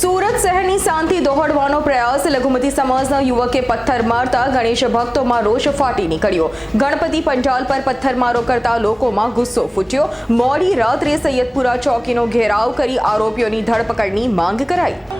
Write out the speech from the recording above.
સુરત શહેરની શાંતિ દોહડવાનો પ્રયાસ લઘુમતી સમાજના યુવકે પથ્થર મારતા ગણેશ ભક્તોમાં રોષ ફાટી નીકળ્યો. ગણપતિ પંડાલ પર પથ્થરમારો કરતા લોકોમાં ગુસ્સો ફૂટ્યો. મોડી રાત્રે સૈયદપુરા ચોકીનો ઘેરાવ કરી આરોપીઓની ધરપકડની માંગ કરાઈ.